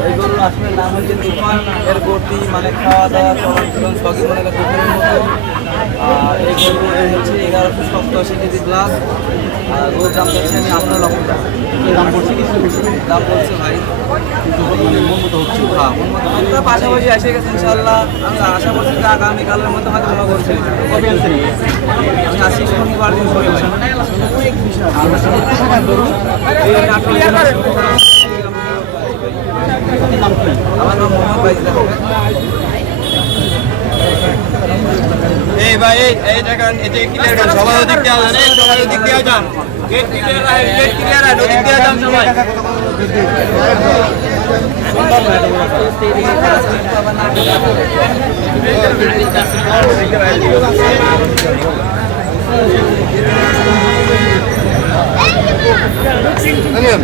এই গরুর নাম হচ্ছে তুফান এর গতি মানে খাওয়া দাওয়া চলন সবই আর এই গরু হচ্ছে এগারোশো সপ্তাশি কেজি প্লাস আর গরুর দাম হচ্ছে আমি আঠারো লক্ষ টাকা দাম বলছে কিছু দাম বলছে, ভাই। মতো হচ্ছে। হ্যাঁ পাশাপাশি এসে গেছে ইনশাল্লাহ আমি আশা করছি যে আগামীকালের মধ্যে হয়তো ভালো করছে। কবে আনছেন আমি আসি শনিবার দিন শনি ভাই এই আমার নাম মোহাম্মদ ভাই এই ভাই এই এই দেখেন এতে ক্লিয়ার করেন সবাই ওদিক দিয়ে যান এই সবাই ওদিক দিয়ে যান। গেট ক্লিয়ার গেট ক্লিয়ার ওদিক দিয়ে যান সবাই। Annem,